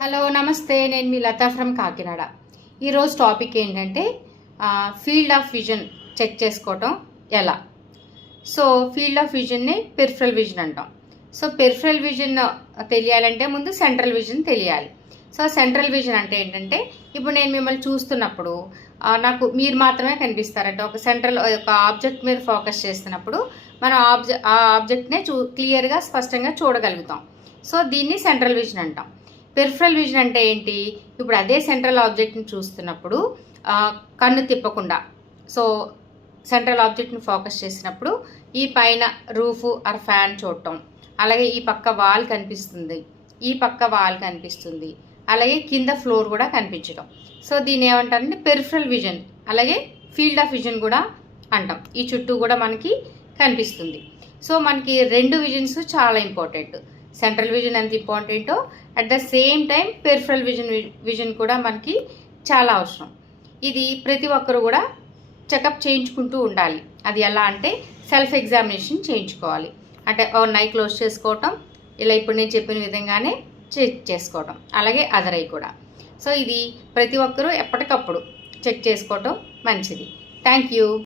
Hello నమస్తే, నేను మీ Lata from Kakinada. ఈరోజు టాపిక్ ఏంటంటే ఫీల్డ్ ఆఫ్ విజన్ చెక్ చేసుకోవటం ఎలా. సో ఫీల్డ్ ఆఫ్ విజన్ని పెరిఫరల్ విజన్ అంటాం. సో పెరిఫరల్ విజన్ తెలియాలంటే ముందు సెంట్రల్ విజన్ తెలియాలి. సో సెంట్రల్ విజన్ అంటే ఏంటంటే, ఇప్పుడు నేను మిమ్మల్ని చూస్తున్నప్పుడు నాకు మీరు మాత్రమే కనిపిస్తారంటే, ఒక సెంట్రల్ ఒక ఆబ్జెక్ట్ మీద ఫోకస్ చేస్తున్నప్పుడు మనం ఆ ఆబ్జెక్ట్నే క్లియర్గా స్పష్టంగా చూడగలుగుతాం. సో దీన్ని సెంట్రల్ విజన్ అంటాం. పెరిఫరల్ విజన్ అంటే ఏంటి? ఇప్పుడు అదే సెంట్రల్ ఆబ్జెక్ట్ని చూస్తున్నప్పుడు కన్ను తిప్పకుండా, సో సెంట్రల్ ఆబ్జెక్ట్ని ఫోకస్ చేసినప్పుడు ఈ పైన రూఫ్ ఆర్ ఫ్యాన్ చూడటం, అలాగే ఈ పక్క వాల్ కనిపిస్తుంది, ఈ పక్క వాల్ కనిపిస్తుంది, అలాగే కింద ఫ్లోర్ కూడా కనిపించడం. సో దీన్ని ఏమంటారంటే పెరిఫరల్ విజన్. అలాగే ఫీల్డ్ ఆఫ్ విజన్ కూడా అంటాం. ఈ చుట్టూ కూడా మనకి కనిపిస్తుంది. సో మనకి రెండు విజన్స్ చాలా ఇంపార్టెంట్. సెంట్రల్ విజన్ ఎంత ఇంపార్టెంటో, at the same time peripheral vision కూడా మనకి చాలా అవసరం. ఇది ప్రతి ఒక్కరు కూడా చెకప్ చేయించుకుంటూ ఉండాలి. అది ఎలా అంటే సెల్ఫ్ ఎగ్జామినేషన్ చేయించుకోవాలి. అంటే వన్ ఐ క్లోజ్ చేసుకోవటం, ఇలా ఇప్పుడు నేను చెప్పిన విధంగానే చెక్ చేసుకోవటం, అలాగే అదర్ ఐ కూడా. సో ఇది ప్రతి ఒక్కరూ ఎప్పటికప్పుడు చెక్ చేసుకోవటం మంచిది. Thank you.